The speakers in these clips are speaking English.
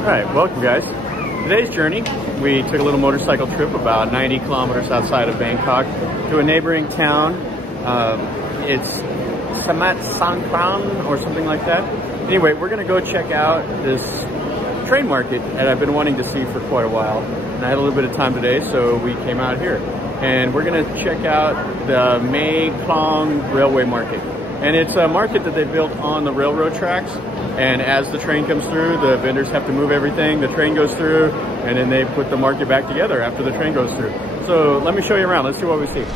Alright, welcome guys. Today's journey, we took a little motorcycle trip about 90 kilometers outside of Bangkok to a neighboring town. It's Samet Songkhram or something like that. Anyway, we're going to go check out this train market that I've been wanting to see for quite a while. And I had a little bit of time today, so we came out here. And we're going to check out the Maeklong Railway Market. And it's a market that they built on the railroad tracks. And as the train comes through, the vendors have to move everything. The train goes through, and then they put the market back together after the train goes through. So let me show you around. Let's see what we see.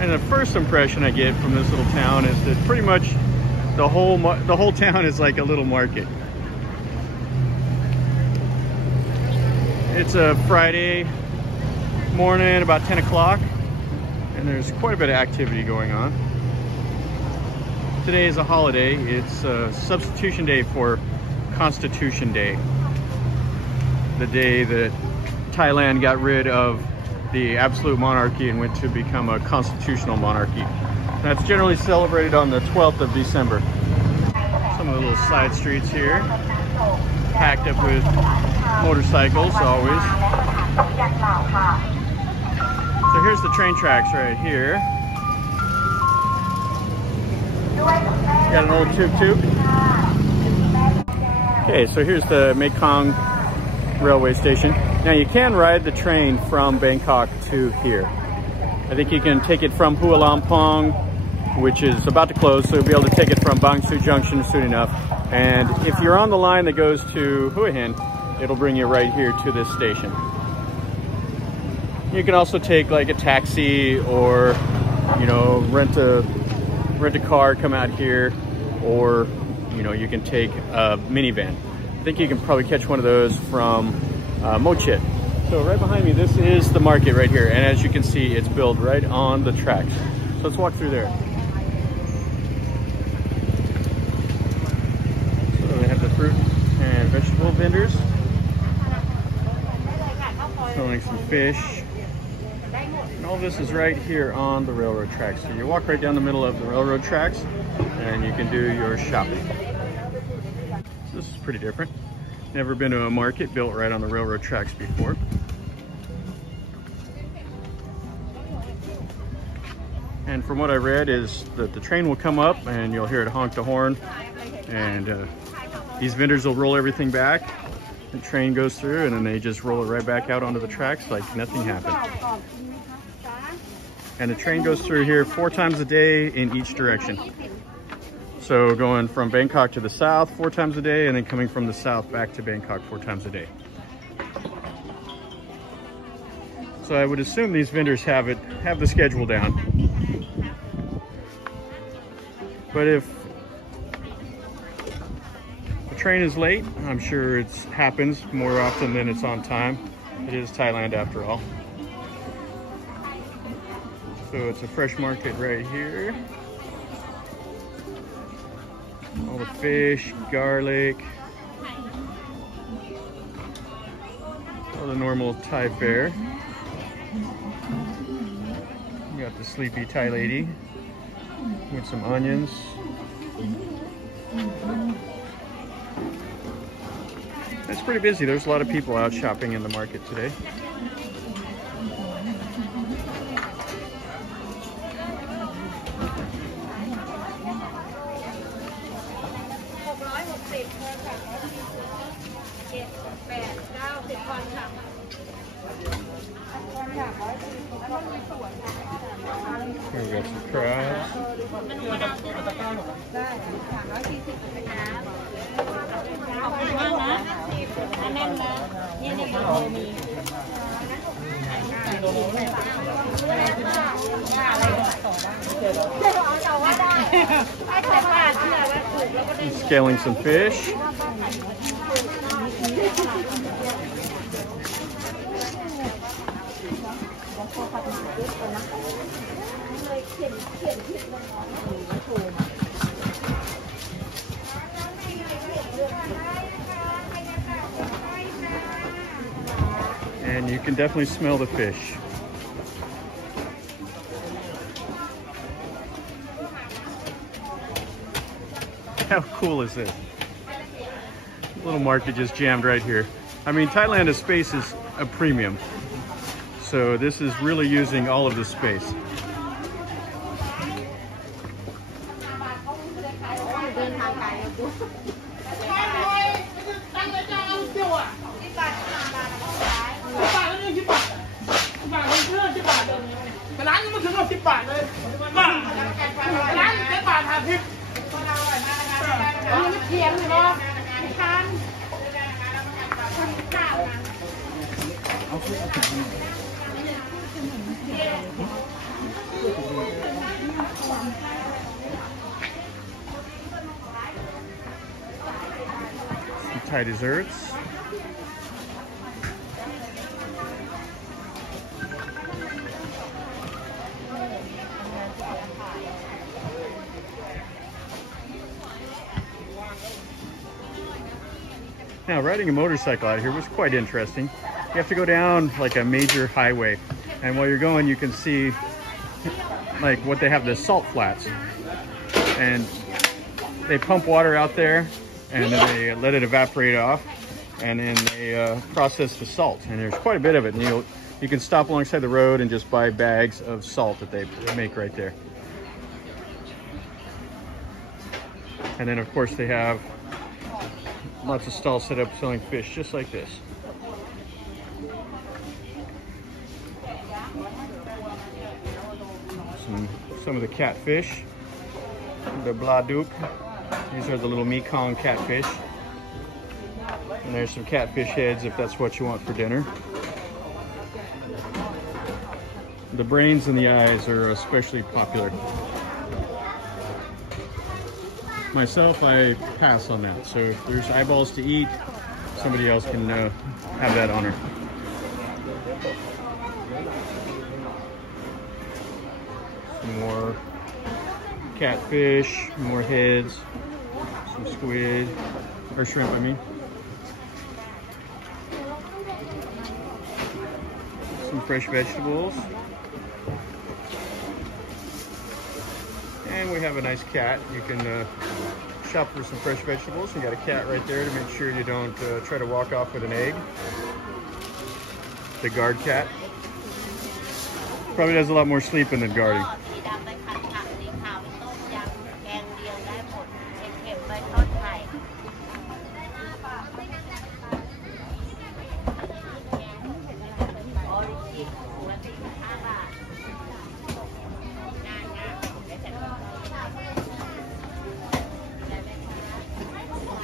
And the first impression I get from this little town is that pretty much the whole town is like a little market. It's a Friday morning, about 10 o'clock, and there's quite a bit of activity going on. Today is a holiday. It's a substitution day for Constitution Day, the day that Thailand got rid of the absolute monarchy and went to become a constitutional monarchy. That's generally celebrated on the 12th of December. Some of the little side streets here, packed up with motorcycles always. So here's the train tracks right here. Got an old tuk-tuk. Okay, so here's the Maeklong Railway Station. Now you can ride the train from Bangkok to here. I think you can take it from Hua Lamphong, which is about to close, so you'll be able to take it from Bang Sue Junction soon enough. And if you're on the line that goes to Hua Hin, it'll bring you right here to this station. You can also take like a taxi or, you know, rent a car, come out here, or, you know, you can take a minivan. I think you can probably catch one of those from Mochit. So right behind me, this is the market right here. And as you can see, it's built right on the tracks. So let's walk through there. So they have the fruit and vegetable vendors selling some fish. And all this is right here on the railroad tracks. So you walk right down the middle of the railroad tracks and you can do your shopping. This is pretty different. Never been to a market built right on the railroad tracks before. And from what I read is that the train will come up and you'll hear it honk the horn, and these vendors will roll everything back. The train goes through and then they just roll it right back out onto the tracks like nothing happened. And the train goes through here 4 times a day in each direction. So going from Bangkok to the south 4 times a day, and then coming from the south back to Bangkok 4 times a day. So I would assume these vendors have the schedule down. But if the train is late, I'm sure it happens more often than it's on time. It is Thailand after all. So it's a fresh market right here. All the fish, garlic, all the normal Thai fare. You got the sleepy Thai lady with some onions. It's pretty busy. There's a lot of people out shopping in the market today. Here we got some crabs. Scaling some fish. and you can definitely smell the fish. How cool is this? Little market just jammed right here. I mean, Thailand, the space is a premium. So this is really using all of the space. Some Thai desserts. Now, riding a motorcycle out here was quite interesting. You have to go down like a major highway, and while you're going, you can see like what they have, the salt flats, and they pump water out there, and then they let it evaporate off, and then they process the salt, and there's quite a bit of it. And you can stop alongside the road and just buy bags of salt that they make right there. And then of course they have lots of stalls set up selling fish just like this. Some of the catfish, the bladuk. These are the little Mekong catfish. And there's some catfish heads if that's what you want for dinner. The brains and the eyes are especially popular. Myself, I pass on that. So if there's eyeballs to eat, somebody else can have that honor. More catfish, more heads, some squid, or shrimp, I mean. Some fresh vegetables. And we have a nice cat. You can shop for some fresh vegetables. You got a cat right there to make sure you don't try to walk off with an egg. The guard cat. Probably does a lot more sleeping than guarding.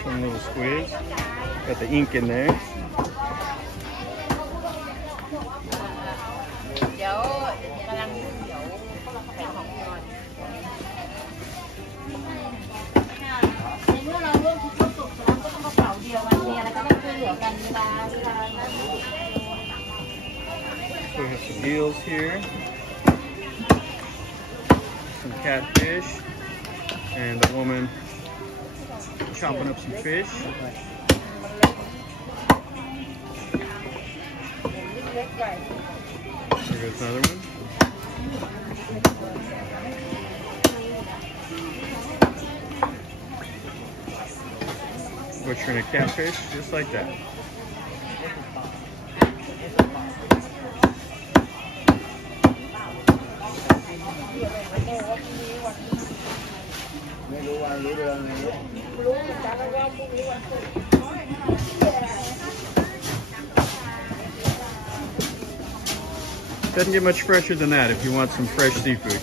Some little squids. Got the ink in there. So we have some eels here, some catfish, and a woman chopping up some fish. There goes another one. Butchering a catfish just like that. Doesn't get much fresher than that if you want some fresh seafood.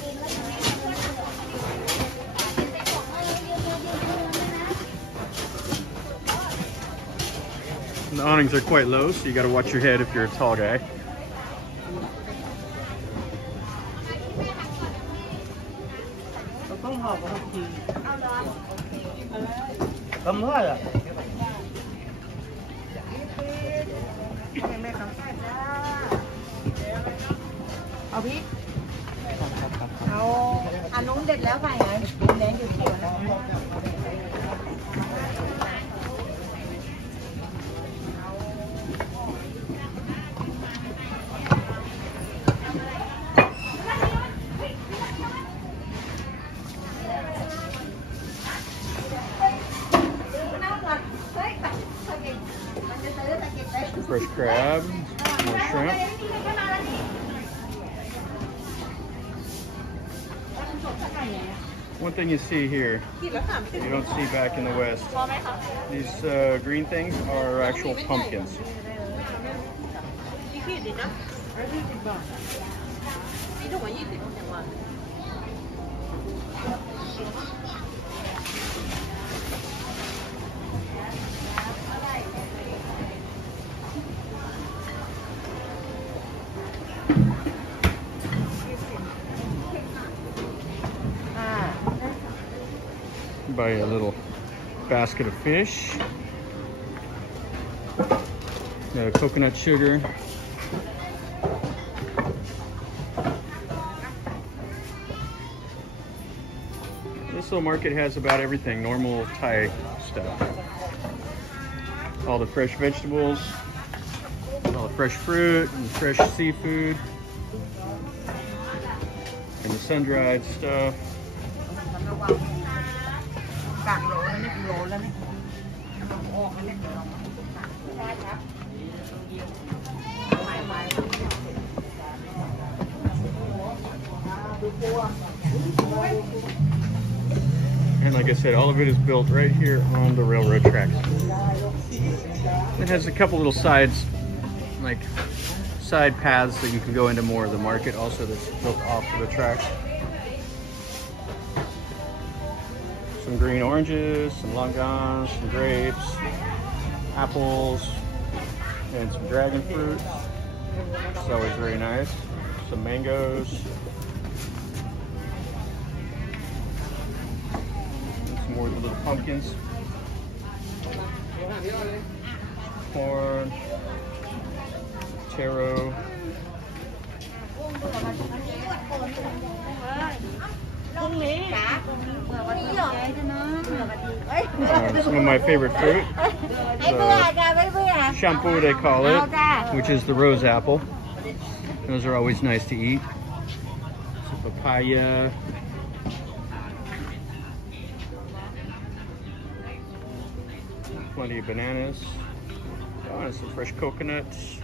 And the awnings are quite low, so you got to watch your head if you're a tall guy. fresh crab, more shrimp. One thing you see here, you don't see back in the West. These green things are actual pumpkins. Buy a little basket of fish, coconut sugar, this little market has about everything, normal Thai stuff. All the fresh vegetables, all the fresh fruit and fresh seafood, and the sun-dried stuff. And like I said, all of it is built right here on the railroad tracks. It has a couple little sides, like side paths that you can go into more of the market also that's built off of the tracks. Some green oranges, some longans, some grapes, apples, and some dragon fruit. It's always very nice. Some mangoes. And some more of the little pumpkins. Corn, taro. Some of my favorite fruit, the shampoo they call it, which is the rose apple. Those are always nice to eat. Some papaya. Plenty of bananas. Oh, and some fresh coconuts.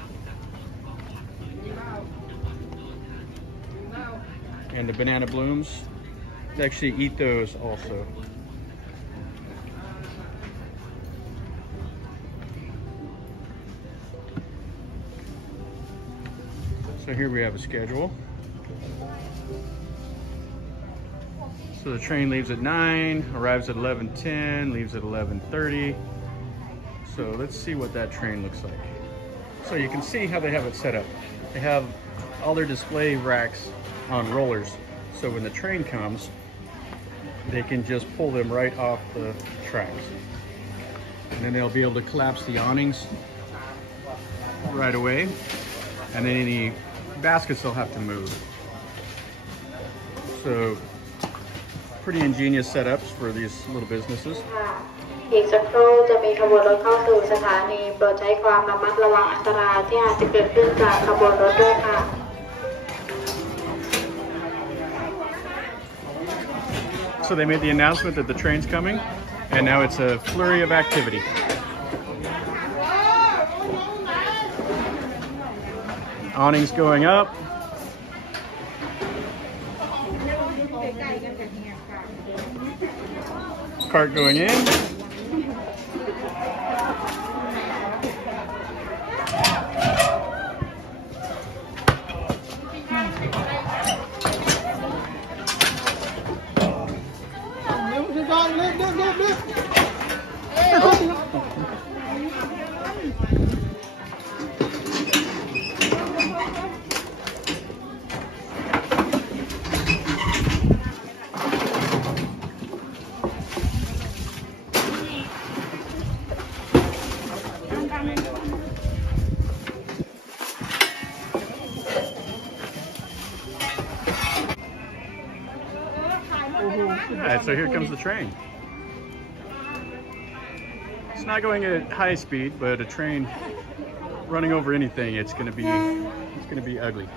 And the banana blooms. They actually eat those also. So here we have a schedule. So the train leaves at 9, arrives at 11:10, leaves at 11:30. So let's see what that train looks like. So you can see how they have it set up. They have all their display racks on rollers. So when the train comes, they can just pull them right off the tracks. And then they'll be able to collapse the awnings right away. And then any baskets they'll have to move. So pretty ingenious setups for these little businesses. อีกสักครู่จะมีขบวนรถเข้าสู่สถานีโปรดใช้ความระมัดระวังอันตรายที่อาจจะเกิดขึ้นจากขบวนรถด้วยค่ะ So they made the announcement that the train's coming, and now it's a flurry of activity. Awnings going up. Cart going in. Alright, so here comes the train. It's not going at high speed, but a train running over anything, it's gonna be ugly.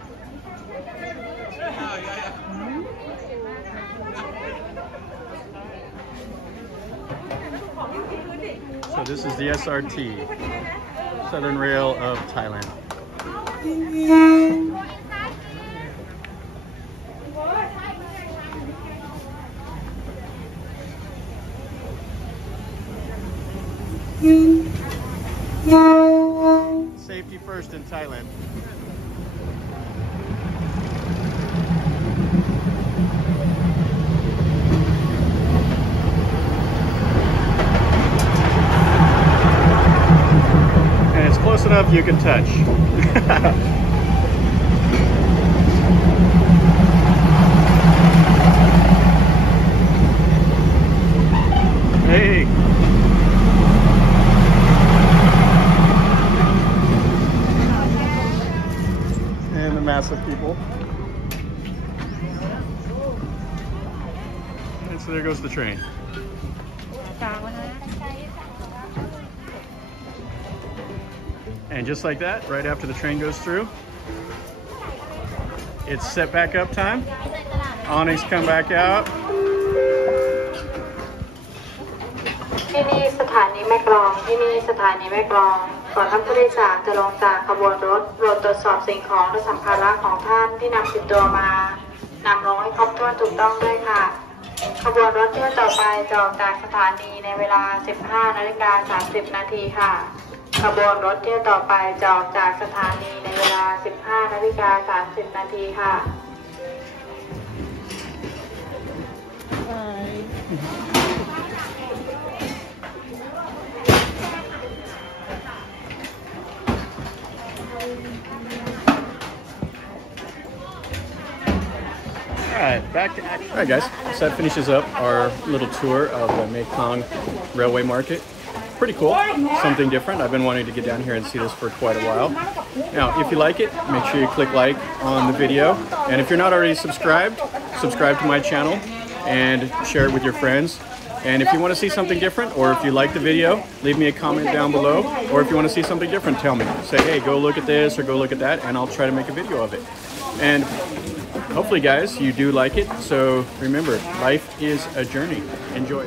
So this is the SRT. Southern Rail of Thailand. Safety first in Thailand. And it's close enough you can touch. Hey. And the mass of people. And so there goes the train. And just like that, right after the train goes through, it's set back up time. Awnings come back out. ที่นี่สถานีแม่กลองที่นี่สถานีแม่กลองก่อนท่านผู้โดยสารจะลงจากขบวนรถโปรดตรวจสอบสิ่งของและสัมภาระของท่านที่นำติดตัวมานำลงให้ครบถ้วนถูกต้องด้วยค่ะขบวนรถเที่ยวต่อไปจะออกจากสถานีในเวลา 15:30 นาทีค่ะขบวนรถเที่ยวต่อไปจะออกจากสถานีในเวลา 15:30 นาทีค่ะ Alright guys, so that finishes up our little tour of the Maeklong Railway Market. Pretty cool, something different. I've been wanting to get down here and see this for quite a while. Now, if you like it, make sure you click like on the video. And if you're not already subscribed, subscribe to my channel and share it with your friends. And if you want to see something different, or if you like the video, leave me a comment down below. Or if you want to see something different, tell me. Say, hey, go look at this or go look at that, and I'll try to make a video of it. And hopefully, guys, you do like it. So remember, life is a journey. Enjoy.